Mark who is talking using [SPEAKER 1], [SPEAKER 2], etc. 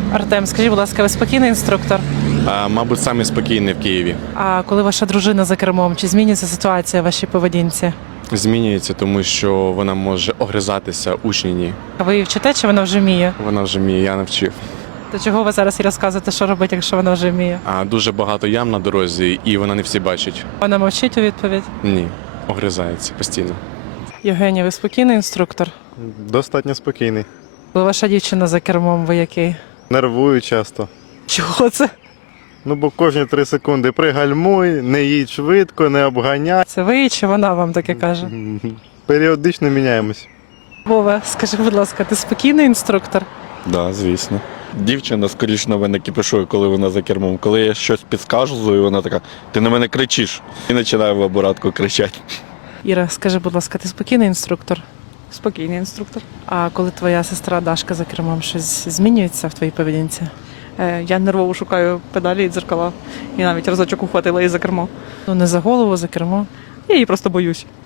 [SPEAKER 1] Артем, скажіть, будь ласка, ви спокійний інструктор?
[SPEAKER 2] Мабуть, самі спокійні в Києві.
[SPEAKER 1] А коли ваша дружина за кермом, чи змінюється ситуація в вашій поведінці?
[SPEAKER 2] Змінюється, тому що вона може огризатися учні.
[SPEAKER 1] А ви її вчите, чи вона вже вміє?
[SPEAKER 2] Вона вже вміє, я навчив.
[SPEAKER 1] То чого ви зараз їй розказуєте, що робити, якщо вона вже вміє?
[SPEAKER 2] Дуже багато ям на дорозі, і вона не всі бачить.
[SPEAKER 1] Вона мовчить у відповідь?
[SPEAKER 2] Ні, огризається постійно.
[SPEAKER 1] Євгенія, ви спокійний інструктор?
[SPEAKER 3] Достатньо спокійний.
[SPEAKER 1] Коли ваша дівчина за кермом, ви який?
[SPEAKER 3] Нервую часто.
[SPEAKER 1] Чого це?
[SPEAKER 3] Ну бо кожні 3 секунди пригальмуй, не їдь швидко, не обганяй.
[SPEAKER 1] Це ви чи вона вам таке каже?
[SPEAKER 3] Періодично міняємось.
[SPEAKER 1] Вова, скажи, будь ласка, ти спокійний інструктор?
[SPEAKER 4] Да, звісно. Дівчина скоріш на мене кипішує, коли вона за кермом. Коли я щось підказую, вона така, ти на мене кричиш. І починає в обратку кричати.
[SPEAKER 1] Іра, скажи, будь ласка, ти спокійний інструктор?
[SPEAKER 5] Спокійний інструктор.
[SPEAKER 1] А коли твоя сестра Дашка за кермом, щось змінюється в твоїй поведінці?
[SPEAKER 5] Я нервово шукаю педалі і дзеркала. І навіть разочок ухватила її за кермо.
[SPEAKER 1] Ну не за голову, за кермо.
[SPEAKER 5] Я її просто боюсь.